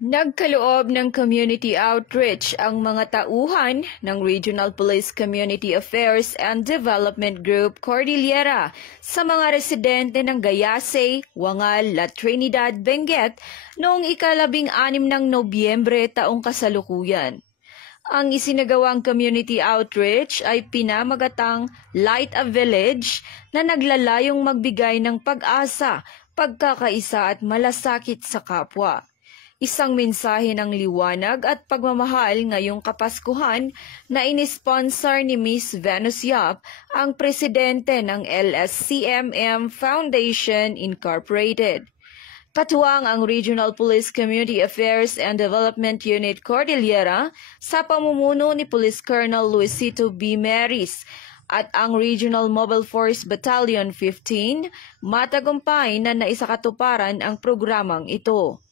Nagkaloob ng community outreach ang mga tauhan ng Regional Police Community Affairs and Development Group Cordillera sa mga residente ng Gayase, Wangal at Trinidad, Benguet noong ika-16 ng Nobyembre taong kasalukuyan. Ang isinagawang community outreach ay pinamagatang Light a Village na naglalayong magbigay ng pag-asa, pagkakaisa at malasakit sa kapwa. Isang mensahe ng liwanag at pagmamahal ngayong Kapaskuhan na inisponsor ni Miss Venus Yap, ang presidente ng LSCMM Foundation Incorporated. Katuwang ang Regional Police Community Affairs and Development Unit Cordillera sa pamumuno ni Police Colonel Luisito B. Meris at ang Regional Mobile Force Battalion 15, matagumpay na naisakatuparan ang programang ito.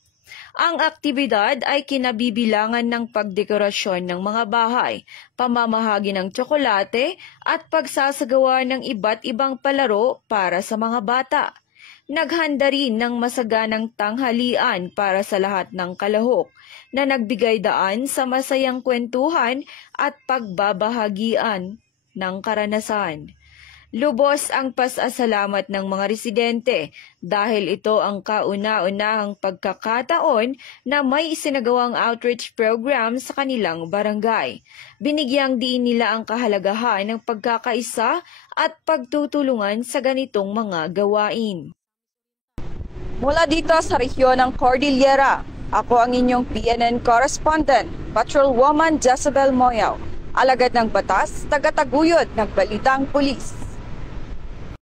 Ang aktibidad ay kinabibilangan ng pagdekorasyon ng mga bahay, pamamahagi ng tsokolate at pagsasagawa ng iba't ibang palaro para sa mga bata. Naghanda rin ng masaganang tanghalian para sa lahat ng kalahok na nagbigay daan sa masayang kwentuhan at pagbabahagian ng karanasan. Lubos ang pasasalamat ng mga residente dahil ito ang kauna-unahang pagkakataon na may isinagawang outreach program sa kanilang barangay. Binigyang diin nila ang kahalagahan ng pagkakaisa at pagtutulungan sa ganitong mga gawain. Mula dito sa rehiyon ng Cordillera, ako ang inyong PNN correspondent, Patrolwoman Jezebel Moyaw, alagad ng batas, tagataguyod ng Balitang Pulis.